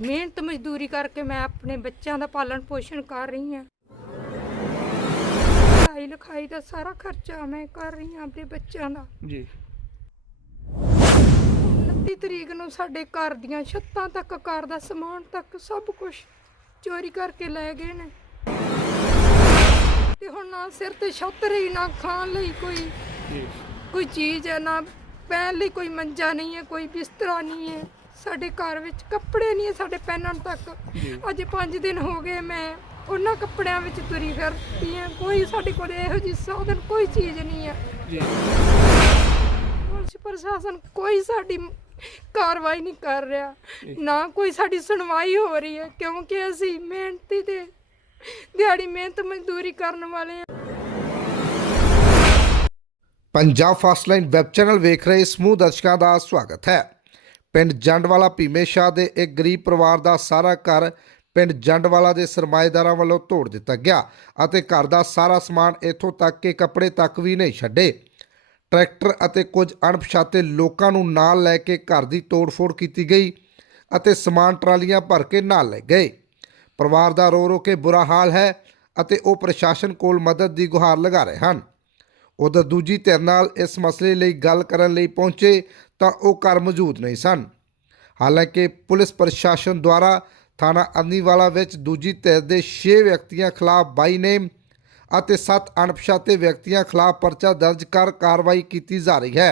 ਮਿਹਨਤ ਮਜ਼ਦੂਰੀ ਕਰਕੇ ਮੈਂ ਆਪਣੇ ਬੱਚਿਆਂ ਦਾ ਪਾਲਣ ਪੋਸ਼ਣ ਕਰ ਰਹੀ ਹਾਂ। ਪੜ੍ਹਾਈ ਲਿਖਾਈ ਦਾ ਸਾਰਾ ਖਰਚਾ ਮੈਂ ਕਰ ਰਹੀ ਹਾਂ ਆਪਣੇ ਬੱਚਿਆਂ ਦਾ। ਜੀ। 29 ਤਰੀਕ ਨੂੰ ਸਾਡੇ ਘਰ ਦੀਆਂ ਛੱਤਾਂ ਤੱਕ ਘਰ ਦਾ ਸਮਾਨ ਤੱਕ ਸਭ ਕੁਝ ਚੋਰੀ ਕਰਕੇ ਲੈ ਗਏ ਨੇ। ਤੇ ਹੁਣ ਨਾ ਸਿਰ ਤੇ ਛੱਤ ਰਹੀ ਨਾ ਖਾਣ ਲਈ ਕੋਈ ਕੋਈ ਚੀਜ਼ ਹੈ ਨਾ ਪੈਣ ਲਈ ਕੋਈ ਮੰਜਾ ਨਹੀਂ ਹੈ ਕੋਈ ਬਿਸਤਰਾ ਨਹੀਂ ਹੈ। ਸਾਡੇ ਘਰ ਵਿੱਚ ਕੱਪੜੇ ਨਹੀਂ ਹੈ ਸਾਡੇ ਪਹਿਨਣ ਤੱਕ। ਅੱਜ 5 ਦਿਨ ਹੋ ਗਏ ਮੈਂ ਉਹਨਾਂ ਕੱਪੜਿਆਂ ਵਿੱਚ ਤੁਰੀ ਫਿਰਦੀ ਹਾਂ। ਕੋਈ ਸਾਡੇ ਕੋਲ ਇਹੋ ਜਿਹੀ ਸਾਧਨ ਕੋਈ ਚੀਜ਼ ਨਹੀਂ ਹੈ। ਜੀ। ਪੁਲਿਸ ਪ੍ਰਸ਼ਾਸਨ ਕੋਈ ਸਾਡੀ ਕਾਰਵਾਈ ਨਹੀਂ ਕਰ ਰਿਹਾ। ਨਾ ਕੋਈ ਸਾਡੀ ਸੁਣਵਾਈ ਹੋ ਰਹੀ ਹੈ ਕਿਉਂਕਿ ਅਸੀਂ ਮਿਹਨਤੀ ਤੇ ਦਿਹਾੜੀ ਮਿਹਨਤ ਮਜ਼ਦੂਰੀ ਕਰਨ ਵਾਲੇ ਹਾਂ। Punjab first line web channel ਵੇਖ ਰਹੇ ਸਮੂਹ ਦਰਸ਼ਕਾਂ ਦਾ ਸਵਾਗਤ ਹੈ। ਪਿੰਡ ਜੰਡਵਾਲਾ ਭੀਮੇ ਸ਼ਾਹ ਦੇ ਇੱਕ ਗਰੀਬ ਪਰਿਵਾਰ ਦਾ ਸਾਰਾ ਘਰ ਪਿੰਡ ਜੰਡਵਾਲਾ ਦੇ ਸਰਮਾਏਦਾਰਾਂ ਵੱਲੋਂ ਤੋੜ ਦਿੱਤਾ ਗਿਆ ਅਤੇ ਘਰ ਦਾ ਸਾਰਾ ਸਮਾਨ ਇੱਥੋਂ ਤੱਕ ਕਿ ਕੱਪੜੇ ਤੱਕ ਵੀ ਨਹੀਂ ਛੱਡੇ। ਟਰੈਕਟਰ ਅਤੇ ਕੁਝ ਅਣਪਛਾਤੇ ਲੋਕਾਂ ਨੂੰ ਨਾਲ ਲੈ ਕੇ ਘਰ ਦੀ ਤੋੜਫੋੜ ਕੀਤੀ ਗਈ ਅਤੇ ਸਮਾਨ ਟਰਾਲੀਆਂ ਭਰ ਕੇ ਨਾਲ ਲੈ ਗਏ। ਪਰਿਵਾਰ ਦਾ ਰੋ ਰੋ ਕੇ ਬੁਰਾ ਹਾਲ ਹੈ ਅਤੇ ਉਹ ਪ੍ਰਸ਼ਾਸਨ ਕੋਲ ਮਦਦ ਦੀ ਗੁਹਾਰ ਲਗਾ ਰਹੇ ਹਨ। ਉਧਰ ਦੂਜੀ ਧਿਰ ਨਾਲ ਇਸ ਮਸਲੇ ਲਈ ਗੱਲ ਕਰਨ ਲਈ ਪਹੁੰਚੇ ਤਾਂ ਉਹ ਘਰ ਮੌਜੂਦ ਨਹੀਂ ਸਨ। ਹਾਲਾਂਕਿ ਪੁਲਿਸ ਪ੍ਰਸ਼ਾਸਨ ਦੁਆਰਾ ਥਾਣਾ ਅੰਨੀਵਾਲਾ ਵਿੱਚ ਦੂਜੀ ਧਿਰ ਦੇ 6 ਵਿਅਕਤੀਆਂ ਖਿਲਾਫ 22 ਨੇਮ ਅਤੇ 7 ਅਣਪਛਾਤੇ ਵਿਅਕਤੀਆਂ ਖਿਲਾਫ ਪਰਚਾ ਦਰਜ ਕਰ ਕਾਰਵਾਈ ਕੀਤੀ ਜਾ ਰਹੀ ਹੈ।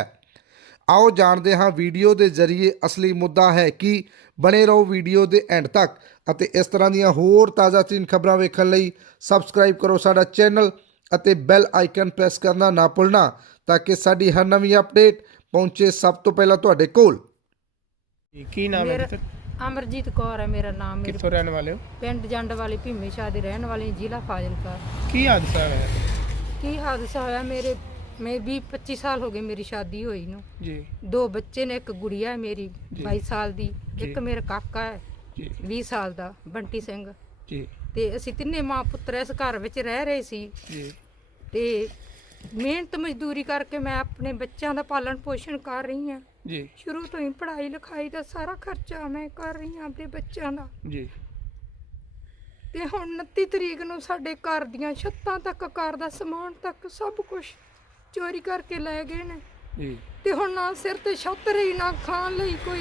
ਆਓ ਜਾਣਦੇ ਹਾਂ ਵੀਡੀਓ ਦੇ ਜ਼ਰੀਏ ਅਸਲੀ ਮੁੱਦਾ ਹੈ ਕਿ ਬਣੇ ਰਹੋ ਵੀਡੀਓ ਦੇ ਐਂਡ ਤੱਕ ਅਤੇ ਇਸ ਤਰ੍ਹਾਂ ਦੀਆਂ ਹੋਰ ਤਾਜ਼ਾ ਤਰੀਨ ਖਬਰਾਂ ਵੇਖਣ ਲਈ ਸਬਸਕ੍ਰਾਈਬ ਕਰੋ ਸਾਡਾ ਚੈਨਲ ਅਤੇ ਬੈਲ ਆਈਕਨ ਪ੍ਰੈਸ ਕਰਨਾ ਨਾ ਭੁੱਲਣਾ ਤਾਂ ਕਿ ਸਾਡੀ ਹਰ ਨਵੀਂ ਅਪਡੇਟ ਪਹੁੰਚੇ ਸਭ ਤੋਂ ਪਹਿਲਾਂ ਤੁਹਾਡੇ ਕੋਲ। ਕੀ ਨਾਮ ਹੈ ਮੇਰਾ- ਜੀ? ਅਮਰਜੀਤ ਕੌਰ ਹੈ ਮੇਰਾ ਨਾਮ ਮੇਰੇ ਕਿੱਥੋਂ ਰਹਿਣ ਵਾਲੇ ਹੋ? ਪਿੰਡ ਜੰਡ ਵਾਲੀ ਭੀਮੇ ਸ਼ਾਹ ਦੇ ਰਹਿਣ ਵਾਲੀ ਜ਼ਿਲ੍ਹਾ ਫਾਜ਼ਿਲਕਾ। ਕੀ ਹਾਦਸਾ ਹੋਇਆ? ਕੀ ਹਾਦਸਾ ਹੋਇਆ? ਮੇਰੇ ਮੈਂ 20 25 ਸਾਲ ਹੋ ਗਏ ਮੇਰੀ ਸ਼ਾਦੀ ਹੋਈ ਨੂੰ। ਜੀ। ਦੋ ਬੱਚੇ ਨੇ ਇੱਕ ਗੁੜੀਆ ਹੈ ਮੇਰੀ ਜੀ। 22 ਸਾਲ ਦੀ ਜੀ। ਇੱਕ ਮੇਰਾ ਕਾਕਾ ਹੈ ਜੀ। 20 ਸਾਲ ਦਾ ਬੰਟੀ ਸਿੰਘ। ਜੀ। ਤੇ ਅਸੀਂ ਤਿੰਨੇ ਮਾਂ ਪੁੱਤਰ ਇਸ ਘਰ ਵਿੱਚ ਰਹਿ ਰਹੇ ਸੀ। ਜੀ। ਤੇ ਮਿਹਨਤ ਮਜ਼ਦੂਰੀ ਕਰਕੇ ਮੈਂ ਆਪਣੇ ਬੱਚਿਆਂ ਦਾ ਪਾਲਣ ਪੋਸ਼ਣ ਕਰ ਰਹੀ ਹਾਂ। ਜੀ। ਸ਼ੁਰੂ ਤੋਂ ਹੀ ਪੜ੍ਹਾਈ ਲਿਖਾਈ ਦਾ ਸਾਰਾ ਖਰਚਾ ਮੈਂ ਕਰ ਰਹੀ ਹਾਂ ਆਪਣੇ ਬੱਚਿਆਂ ਦਾ। ਜੀ। ਤੇ ਹੁਣ 29 ਤਰੀਕ ਨੂੰ ਸਾਡੇ ਘਰ ਦੀਆਂ ਛੱਤਾਂ ਤੱਕ ਘਰ ਦਾ ਸਮਾਨ ਤੱਕ ਸਭ ਕੁਝ ਚੋਰੀ ਕਰਕੇ ਲੈ ਗਏ ਨੇ। ਜੀ। ਤੇ ਹੁਣ ਨਾ ਸਿਰ ਤੇ ਛੱਤ ਰਹੀ ਨਾ ਖਾਣ ਲਈ ਕੋਈ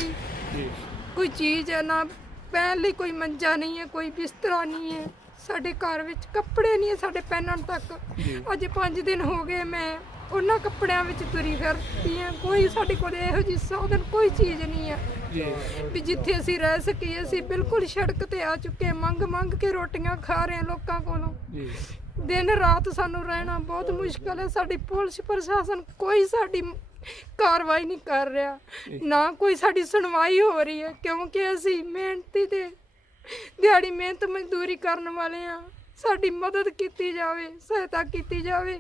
ਜੀ। ਕੋਈ ਚੀਜ਼ ਹੈ ਨਾ ਪੈਣ ਲਈ ਕੋਈ ਮੰਜਾ ਨਹੀਂ ਹੈ ਕੋਈ ਬਿਸਤਰਾ ਨਹੀਂ ਹੈ। ਸਾਡੇ ਘਰ ਵਿੱਚ ਕੱਪੜੇ ਨਹੀਂ ਹੈ ਸਾਡੇ ਪਹਿਨਣ ਤੱਕ। ਜੀ। ਅੱਜ 5 ਦਿਨ ਹੋ ਗਏ ਮੈਂ ਉਹਨਾਂ ਕੱਪੜਿਆਂ ਵਿੱਚ ਤੁਰੀ ਫਿਰਦੀ ਹਾਂ। ਕੋਈ ਸਾਡੇ ਕੋਲ ਇਹੋ ਜਿਹੀ ਸਾਧਨ ਕੋਈ ਚੀਜ਼ ਨਹੀਂ ਜੀ। ਵੀ ਜਿੱਥੇ ਅਸੀਂ ਰਹਿ ਸਕੀਏ ਅਸੀਂ ਬਿਲਕੁਲ ਸੜਕ ਤੇ ਆ ਚੁੱਕੇ ਮੰਗ ਮੰਗ ਕੇ ਰੋਟੀਆਂ ਖਾ ਰਹੇ ਲੋਕਾਂ ਕੋਲੋਂ। ਜੀ। ਦਿਨ ਰਾਤ ਸਾਨੂੰ ਰਹਿਣਾ ਬਹੁਤ ਮੁਸ਼ਕਲ ਹੈ। ਸਾਡੀ ਪੁਲਿਸ ਪ੍ਰਸ਼ਾਸਨ ਕੋਈ ਸਾਡੀ ਕਾਰਵਾਈ ਨਹੀਂ ਕਰ ਰਿਹਾ। ਨਾ ਕੋਈ ਸਾਡੀ ਸੁਣਵਾਈ ਹੋ ਰਹੀ ਹੈ ਕਿਉਂਕਿ ਅਸੀਂ ਮਿਹਨਤੀ ਤੇ ਦਿਹਾੜੀ ਮਿਹਨਤ ਮਜ਼ਦੂਰੀ ਕਰਨ ਵਾਲੇ ਆ। ਸਾਡੀ ਮਦਦ ਕੀਤੀ ਜਾਵੇ ਸਹਾਇਤਾ ਕੀਤੀ ਜਾਵੇ।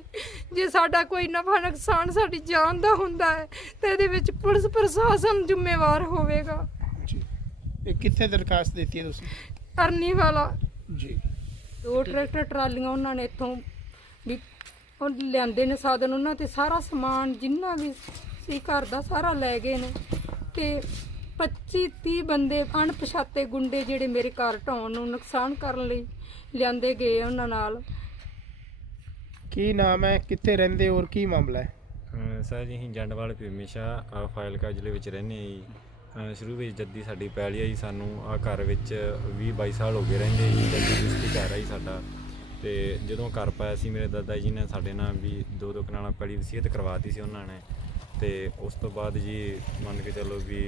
ਜੇ ਸਾਡਾ ਕੋਈ ਨਫਾ ਨੁਕਸਾਨ ਸਾਡੀ ਜਾਨ ਦਾ ਹੁੰਦਾ ਹੈ ਤਾਂ ਇਹਦੇ ਵਿੱਚ ਪੁਲਿਸ ਪ੍ਰਸ਼ਾਸਨ ਜ਼ਿੰਮੇਵਾਰ ਹੋਵੇਗਾ। ਜੀ। ਇਹ ਕਿੱਥੇ ਦਰਖਾਸਤ ਦਿੱਤੀ ਹੈ ਤੁਸੀਂ? ਅਰਨੀ ਵਾਲਾ। ਜੀ। ਦੋ ਟਰੈਕਟਰ ਟਰਾਲੀਆਂ ਉਹਨਾਂ ਨੇ ਇੱਥੋਂ ਵੀ ਉਹ ਲਿਆਂਦੇ ਨੇ ਸਾਧਨ। ਉਹਨਾਂ ਤੇ ਸਾਰਾ ਸਮਾਨ ਜਿੰਨਾ ਵੀ ਸੀ ਘਰ ਦਾ ਸਾਰਾ ਲੈ ਗਏ ਨੇ। ਤੇ 25 30 ਬੰਦੇ ਅਣਪਛਾਤੇ ਗੁੰਡੇ ਜਿਹੜੇ ਮੇਰੇ ਘਰ ਢਾਉਣ ਨੂੰ ਨੁਕਸਾਨ ਕਰਨ ਲਈ ਲਿਆਂਦੇ ਗਏ ਉਹਨਾਂ ਨਾਲ। ਕੀ ਨਾਮ ਹੈ? ਕਿੱਥੇ ਰਹਿੰਦੇ ਔਰ ਕੀ ਮਾਮਲਾ ਹੈ? ਅਹ ਸਰ ਜੀ ਅਸੀਂ ਜੰਡਵਾਲ ਹਮੇਸ਼ਾ ਫਾਇਲਕਾ ਜ਼ਿਲ੍ਹੇ ਵਿੱਚ ਰਹਿੰਦੇ ਹਾਂ ਜੀ। ਅਹ ਸ਼ੁਰੂ ਵਿੱਚ ਜੱਦੀ ਸਾਡੀ ਪੈਲੀ ਆ ਜੀ ਸਾਨੂੰ। ਆ ਘਰ ਵਿੱਚ 20 22 ਸਾਲ ਹੋ ਗਏ ਰਹਿੰਦੇ ਜੀ ਜੱਦੀ ਦੁਸਤੀ ਘਰ ਆ ਜੀ ਸਾਡਾ। ਤੇ ਜਦੋਂ ਘਰ ਪਾਇਆ ਸੀ ਮੇਰੇ ਦਾਦਾ ਜੀ ਨੇ ਸਾਡੇ ਨਾਲ ਵੀ ਦੋ ਦੋ ਕਨਾਲਾਂ ਪੈਲੀ ਵਸੀਅਤ ਕਰਵਾਤੀ ਸੀ ਉਹਨਾਂ ਨੇ। ਤੇ ਉਸ ਤੋਂ ਬਾਅਦ ਜੀ ਮੰਨ ਕੇ ਚੱਲੋ ਵੀ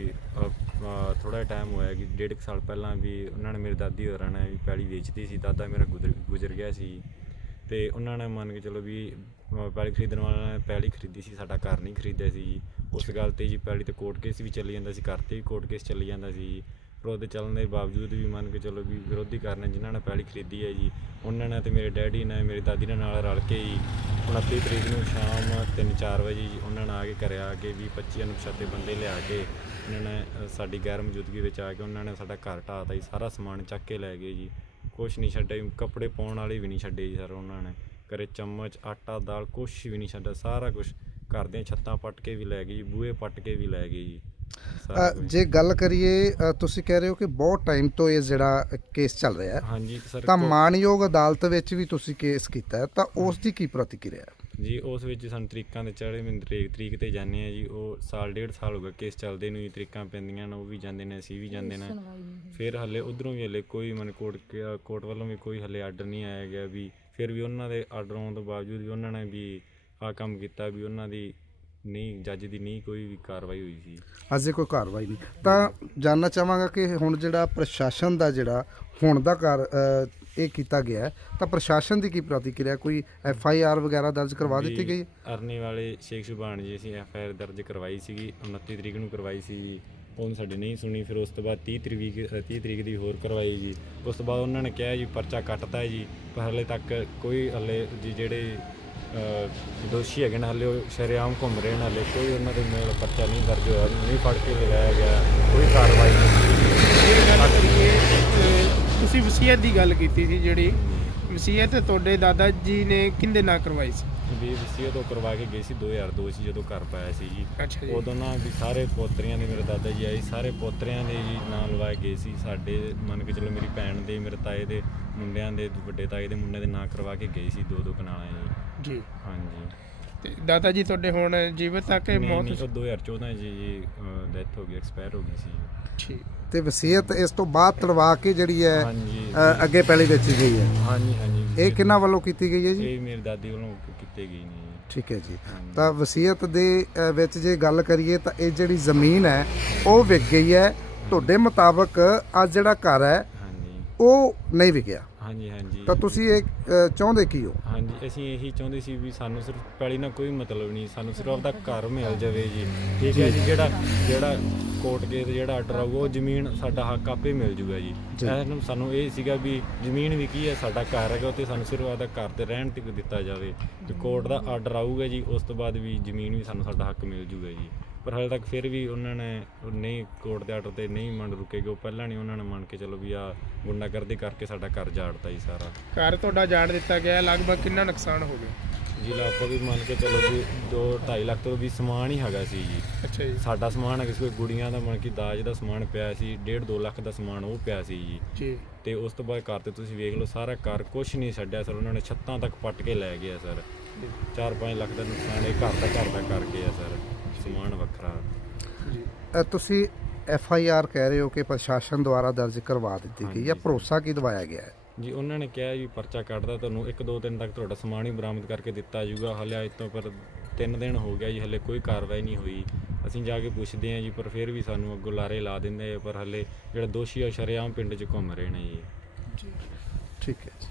ਥੋੜਾ ਟਾਈਮ ਹੋਇਆ ਕਿ ਡੇਢ ਕੁ ਸਾਲ ਪਹਿਲਾਂ ਵੀ ਉਹਨਾਂ ਨੇ ਮੇਰੇ ਦਾਦੀ ਹੋਰਾਂ ਨੇ ਵੀ ਪੈਲੀ ਵੇਚਤੀ ਸੀ, ਦਾਦਾ ਮੇਰਾ ਗੁਜ਼ਰ ਗੁਜ਼ਰ ਗਿਆ ਸੀ। ਤੇ ਉਹਨਾਂ ਨੇ ਮੰਨ ਕੇ ਚਲੋ ਵੀ ਪੈਲੀ ਖਰੀਦਣ ਵਾਲਿਆਂ ਨੇ ਪੈਲੀ ਖਰੀਦੀ ਸੀ, ਸਾਡਾ ਘਰ ਨਹੀਂ ਖਰੀਦਿਆ ਸੀ ਉਸ ਗੱਲ ਤੇ ਜੀ ਪੈਲੀ ਤੇ ਕੋਰਟ ਕੇਸ ਵੀ ਚੱਲੀ ਜਾਂਦਾ ਸੀ, ਘਰ ਤੇ ਵੀ ਕੋਰਟ ਕੇਸ ਚੱਲੀ ਜਾਂਦਾ ਸੀ। ਜੀ ਚੱਲਣ ਦੇ ਬਾਵਜੂਦ ਵੀ ਮੰਨ ਕੇ ਚਲੋ ਵੀ ਵਿਰੋਧੀ ਕਰਨ ਜਿਨ੍ਹਾਂ ਨੇ ਪੈਲੀ ਖਰੀਦੀ ਹੈ ਜੀ ਉਹਨਾਂ ਨੇ ਤੇ ਮੇਰੇ ਡੈਡੀ ਨੇ ਮੇਰੇ ਦਾਦੀ ਨੇ ਨਾਲ ਰਲ ਕੇ ਜੀ 29 ਤਰੀਕ ਨੂੰ ਸ਼ਾਮ 3-4 ਵਜੇ ਜੀ ਉਹਨਾਂ ਨੇ ਆ ਕੇ ਘਰੇ ਆ ਕੇ ਵੀ 25 ਅਣਪਛਾਤੇ ਬੰਦੇ ਲਿਆ ਕੇ ਉਹਨਾਂ ਨੇ ਸਾਡੀ ਗੈਰ ਮੌਜੂਦਗੀ ਵਿੱਚ ਆ ਕੇ ਉਹਨਾਂ ਨੇ ਸਾਡਾ ਘਰ ਢਾਹ ਤਾ ਜੀ ਸਾਰਾ ਸਮਾਨ ਚੱਕ ਕੇ ਲੈ ਗਏ ਜੀ। ਕੁਛ ਨਹੀਂ ਛੱਡਿਆ ਜੀ, ਕੱਪੜੇ ਪਾਉਣ ਵਾਲੇ ਵੀ ਨਹੀਂ ਛੱਡੇ ਜੀ ਸਰ ਉਹਨਾਂ ਨੇ। ਘਰੇ ਚਮਚ ਆਟਾ ਦਾਲ ਕੁਛ ਵੀ ਨਹੀਂ ਛੱਡਿਆ ਸਾਰਾ ਕੁਛ ਘਰ ਦੀਆਂ ਛੱਤਾਂ ਪੱਟ ਕੇ ਵੀ ਲੈ ਗਏ ਜੀ ਬੂਹੇ ਪੱਟ ਕੇ ਵੀ ਲੈ ਗਏ ਜੀ। ਜੇ ਗੱਲ ਕਰੀਏ ਤੁਸੀਂ ਕਹਿ ਰਹੇ ਹੋ ਕਿ ਬਹੁਤ ਟਾਈਮ ਤੋਂ ਇਹ ਜਿਹੜਾ ਕੇਸ ਚੱਲ ਰਿਹਾ ਹੈ। ਹਾਂਜੀ ਸਰ ਤਾਂ ਮਾਨਯੋਗ ਅਦਾਲਤ ਵਿੱਚ ਵੀ ਤੁਸੀਂ ਕੇਸ ਕੀਤਾ ਹੈ ਤਾਂ ਉਸ ਦੀ ਕੀ ਪ੍ਰਤੀਕਿਰਿਆ ਹੈ? ਜੀ ਉਸ ਵਿੱਚ ਸਾਨੂੰ ਤਰੀਕਾਂ ਦੇ ਚੜੇ ਮੈਂ ਤਰੀਕ ਤਰੀਕ ਤੇ ਜਾਂਦੇ ਆ ਜੀ ਉਹ ਸਾਲ ਡੇਢ ਸਾਲ ਹੋ ਗਿਆ ਕੇਸ ਚੱਲਦੇ ਨੂੰ ਜੀ ਤਰੀਕਾਂ ਪੈਂਦੀਆਂ ਨੇ ਉਹ ਵੀ ਜਾਂਦੇ ਨੇ ਅਸੀਂ ਵੀ ਜਾਂਦੇ ਨੇ। ਫਿਰ ਹੱਲੇ ਉਧਰੋਂ ਵੀ ਹੱਲੇ ਕੋਈ ਮਨ ਕੋਰਟ ਕੋਰਟ ਵੱਲੋਂ ਵੀ ਕੋਈ ਹੱਲੇ ਆਰਡਰ ਨਹੀਂ ਆਇਆ ਗਿਆ ਵੀ ਫਿਰ ਵੀ ਉਹਨਾਂ ਦੇ ਆਰਡਰ ਆਉਣ ਤੋਂ ਬਾਵਜੂਦ ਵੀ ਉਹਨਾਂ ਨੇ ਵੀ ਆ ਕੰਮ ਕੀਤਾ ਵੀ ਉਹਨਾਂ ਦੀ ਨਹੀਂ ਜੱਜ ਦੀ ਨਹੀਂ ਕੋਈ ਵੀ ਕਾਰਵਾਈ ਹੋਈ ਸੀ। ਅਜੇ ਕੋਈ ਕਾਰਵਾਈ ਨਹੀਂ। ਤਾਂ ਜਾਨਣਾ ਚਾਹਾਂਗਾ ਕਿ ਹੁਣ ਜਿਹੜਾ ਪ੍ਰਸ਼ਾਸਨ ਦਾ ਜਿਹੜਾ ਹੁਣ ਦਾ ਕਾਰ ਅ, ਇਹ ਕੀਤਾ ਗਿਆ ਹੈ, ਤਾਂ ਪ੍ਰਸ਼ਾਸਨ ਦੀ ਕੀ ਪ੍ਰਤੀਕਿਰਿਆ? ਕੋਈ ਐਫ ਆਈ ਆਰ ਵਗੈਰਾ ਦਰਜ ਕਰਵਾ ਦਿੱਤੀ ਗਈ? ਹੈ? ਅਰਨੀ ਵਾਲੇ ਸ਼ੇਖ ਸੁਭਾਨ ਜੀ ਅਸੀਂ ਐਫ ਆਈ ਆਰ ਦਰਜ ਕਰਵਾਈ ਸੀਗੀ 29 ਤਰੀਕ ਨੂੰ ਕਰਵਾਈ ਸੀ ਜੀ। ਉਹਨੇ ਸਾਡੇ ਨਹੀਂ ਸੁਣੀ ਫਿਰ ਉਸ ਤੋਂ ਬਾਅਦ 30 ਤਰੀਕ ਅ, 30 ਤਰੀਕ ਦੀ ਹੋਰ ਕਰਵਾਈ ਜੀ। ਉਸ ਤੋਂ ਬਾਅਦ ਉਹਨਾਂ ਨੇ ਕਿਹਾ ਜੀ ਪਰਚਾ ਕੱਟਤਾ ਹੈ ਜੀ ਪਰ ਹਲੇ ਤੱਕ ਕੋਈ ਹਲੇ ਜੀ ਜਿਹੜੇ ਦੋਸ਼ੀ ਹੈਗੇ ਨੇ ਹਲੇ ਉਹ ਸ਼ਰੇਆਮ ਘੁੰਮ ਰਹੇ ਨੇ ਹਲੇ ਕੋਈ ਉਹਨਾਂ ਦੇ ਮੇਲ ਪਰਚਾ ਨਹੀਂ ਦਰਜ ਹੋਇਆ ਨਹੀਂ ਫੜ ਕੇ ਲਗਾਇਆ ਗਿਆ ਕੋਈ ਕਾਰਵਾਈ ਨਹੀਂ ਤੁਸੀਂ ਵਸੀਅਤ ਦੀ ਗੱਲ ਕੀਤੀ ਸੀ ਜਿਹੜੀ ਵਸੀਅਤ ਤੁਹਾਡੇ ਦਾਦਾ ਜੀ ਨੇ ਕਿੰਦੇ ਨਾਂ ਕਰਵਾਈ ਸੀ? ਵੀ ਵਸੀਅਤ ਤੋਂ ਕਰਵਾ ਕੇ ਗਏ ਸੀ 2002 ਚ ਜਦੋਂ ਘਰ ਪਾਇਆ ਸੀ ਜੀ। ਉਦੋਂ ਨਾ ਵੀ ਸਾਰੇ ਪੋਤਰੀਆਂ ਦੇ ਮੇਰੇ ਦਾਦਾ ਜੀ ਆਏ ਸਾਰੇ ਪੋਤਰਿਆਂ ਦੇ ਜੀ ਨਾਂ ਲਵਾਏ ਗਏ ਸੀ ਸਾਡੇ ਮੰਨ ਕੇ ਚਲੋ ਮੇਰੀ ਭੈਣ ਦੇ ਮੇਰੇ ਤਾਏ ਦੇ ਮੁੰਡਿਆਂ ਦੇ ਵੱਡੇ ਤਾਏ ਦੇ ਮੁੰਡੇ ਦੇ ਨਾਂ ਕਰਵਾ ਕੇ ਗਏ ਸੀ ਦੋ ਦੋ ਕਨਾਲਾਂ ਜੀ। ਜੀ। ਹਾਂਜੀ। ਤੇ ਦਾਦਾ ਜੀ ਤੁਹਾਡੇ ਹੁਣ ਜੀਵਤ ਆ ਕੇ ਨਹੀਂ ਮੌਤ ਨਹੀਂ ਉਹ 2014 ਜੀ ਜੀ ਡੈਥ ਹੋ ਗਈ ਐਕਸਪਾਇਰ ਹੋ ਗਈ ਸੀ ਠੀਕ। ਤੇ ਵਸੀਅਤ ਇਸ ਤੋਂ ਬਾਅਦ ਤੜਵਾ ਕੇ ਜਿਹੜੀ ਹੈ ਹਾਂਜੀ। ਅ, ਅੱਗੇ ਪਹਿਲੀ ਵੇਚੀ ਗਈ ਹੈ। ਹਾਂਜੀ ਹਾਂਜੀ। ਇਹ ਕਿਹਨਾਂ ਵੱਲੋਂ ਕੀਤੀ ਗਈ ਹੈ ਜੀ? ਇਹ ਮੇਰੀ ਦਾਦੀ ਵੱਲੋਂ ਕੀਤੇ ਗਈ ਨੇ ਜੀ। ਠੀਕ ਹੈ ਜੀ। ਤਾਂ ਵਸੀਅਤ ਦੇ ਅ, ਵਿੱਚ ਜੇ ਗੱਲ ਕਰੀਏ ਤਾਂ ਇਹ ਜਿਹੜੀ ਜ਼ਮੀਨ ਹੈ ਉਹ ਵਿਕ ਗਈ ਹੈ। ਤੁਹਾਡੇ ਮੁਤਾਬਕ ਆ ਜਿਹੜਾ ਘਰ ਹੈ ਹਾਂਜੀ। ਉਹ ਨਹੀਂ ਵਿਕਿਆ। ਹਾਂਜੀ ਹਾਂਜੀ। ਤਾਂ ਤੁਸੀਂ ਇਹ ਅ, ਚਾਹੁੰਦੇ ਕੀ ਹੋ? ਹਾਂਜੀ ਅਸੀਂ ਇਹੀ ਚਾਹੁੰਦੇ ਸੀ ਵੀ ਸਾਨੂੰ ਸਿਰਫ ਪੈਲੀ ਨਾਲ ਕੋਈ ਮਤਲਬ ਨਹੀਂ ਸਾਨੂੰ ਸਿਰਫ ਆਪਦਾ ਘਰ ਮਿਲ ਜਾਵੇ ਜੀ। ਠੀਕ ਹੈ ਜੀ ਜਿਹੜਾ ਜਿਹੜਾ ਕੋਰਟ ਕੇਸ ਜਿਹੜਾ ਆਰਡਰ ਆਊਗਾ ਉਹ ਜ਼ਮੀਨ ਸਾਡਾ ਹੱਕ ਆਪੇ ਮਿਲ ਜੂਗਾ ਜੀ। ਇਹਨੂੰ ਸਾਨੂੰ ਇਹ ਸੀਗਾ ਵੀ ਜ਼ਮੀਨ ਵੀ ਕੀ ਹੈ ਸਾਡਾ ਘਰ ਹੈਗਾ ਉੱਤੇ ਸਾਨੂੰ ਸਿਰਫ ਆਪਦਾ ਘਰ ਤੇ ਰਹਿਣ ਤੱਕ ਦਿੱਤਾ ਜਾਵੇ। ਤੇ ਕੋਰਟ ਦਾ ਆਰਡਰ ਆਊਗਾ ਜੀ ਉਸ ਤੋਂ ਬਾਅਦ ਵੀ ਜ਼ਮੀਨ ਵੀ ਸਾਨੂੰ ਸਾਡਾ ਹੱਕ ਮਿਲ ਜੂਗਾ ਜੀ। ਪਰ ਹਾਲੇ ਤੱਕ ਫਿਰ ਵੀ ਉਹਨਾਂ ਨੇ ਉਹ ਨਹੀਂ ਕੋਰਟ ਦੇ ਆਰਡਰ ਤੇ ਨਹੀਂ ਮੰਨ ਰੁਕੇਗੇ ਉਹ ਪਹਿਲਾਂ ਨਹੀਂ ਉਹਨਾਂ ਨੇ ਮੰਨ ਕੇ ਚਲੋ ਵੀ ਆ ਗੁੰਡਾਗਰਦੀ ਕਰਕੇ ਸਾਡਾ ਘਰ ਜਾੜਤਾ ਜੀ ਸਾਰਾ। ਘਰ ਤੁਹਾਡਾ ਜਾਣ ਦਿੱਤਾ ਗਿਆ ਲਗਭਗ ਕਿੰਨਾ ਨੁਕਸਾਨ ਹੋ ਗਿਆ? ਜੀ ਆਪਾਂ ਵੀ ਮੰਨ ਕੇ ਚਲੋ ਵੀ 2 2.5 ਲੱਖ ਤੋਂ ਵੀ ਸਮਾਨ ਹੀ ਹੈਗਾ ਸੀ ਜੀ। ਅੱਛਾ ਜੀ। ਸਾਡਾ ਸਮਾਨ ਹੈਗਾ ਸੀ ਕੋਈ ਗੁੜੀਆਂ ਦਾ ਮਨ ਕੀ ਦਾਜ ਦਾ ਸਮਾਨ ਪਿਆ ਸੀ 1.5 2 ਲੱਖ ਦਾ ਸਮਾਨ ਉਹ ਪਿਆ ਸੀ ਜੀ। ਜੀ। ਤੇ ਉਸ ਤੋਂ ਬਾਅਦ ਘਰ ਤੇ ਤੁਸੀਂ ਵੇਖ ਲਓ ਸਾਰਾ ਘਰ ਕੁਝ ਨਹੀਂ ਛੱਡਿਆ ਸਰ ਉਹਨਾਂ ਨੇ ਛੱਤਾਂ ਤੱਕ ਪੱਟ ਕੇ ਲੈ ਗਿਆ ਸਰ। 4-5 ਲੱਖ ਦਾ ਨੁਕਸਾਨ ਇਹ ਘਰ ਦਾ ਘਰ ਦਾ ਕਰਕੇ ਆ ਸਰ। ਸਮਾਨ ਵੱਖਰਾ। ਜੀ। ਅ, ਤੁਸੀਂ ਐਫ ਆਈ ਆਰ ਕਹਿ ਰਹੇ ਹੋ ਕਿ ਪ੍ਰਸ਼ਾਸਨ ਦੁਆਰਾ ਦਰਜ ਕਰਵਾ ਦਿੱਤੀ ਗਈ ਹੈ। ਭਰੋਸਾ ਕੀ ਦਵਾਇਆ ਗਿਆ ਹੈ? ਜੀ ਉਹਨਾਂ ਨੇ ਕਿਹਾ ਜੀ ਪਰਚਾ ਕੱਢਦਾ ਤੁਹਾਨੂੰ 1-2 ਦਿਨ ਤੱਕ ਤੁਹਾਡਾ ਸਮਾਨ ਹੀ ਬਰਾਮਦ ਕਰਕੇ ਦਿੱਤਾ ਜਾਊਗਾ। ਹਲੇ ਅੱਜ ਤੋਂ ਪਰ 3 ਦਿਨ ਹੋ ਗਿਆ ਜੀ ਹਲੇ ਕੋਈ ਕਾਰਵਾਈ ਨਹੀਂ ਹੋਈ। ਅਸੀਂ ਜਾ ਕੇ ਪੁੱਛਦੇ ਹਾਂ ਜੀ ਪਰ ਫਿਰ ਵੀ ਸਾਨੂੰ ਅੱਗੋਂ ਲਾਰੇ ਲਾ ਦਿੰਦੇ ਆ ਪਰ ਹਲੇ ਜਿਹੜਾ ਦੋਸ਼ੀ ਆ ਉਹ ਸ਼ਰੇਆਮ ਪਿੰਡ 'ਚ ਘੁੰਮ ਰਹੇ ਨੇ ਜੀ। ਜੀ। ਠੀਕ ਹੈ ਜੀ।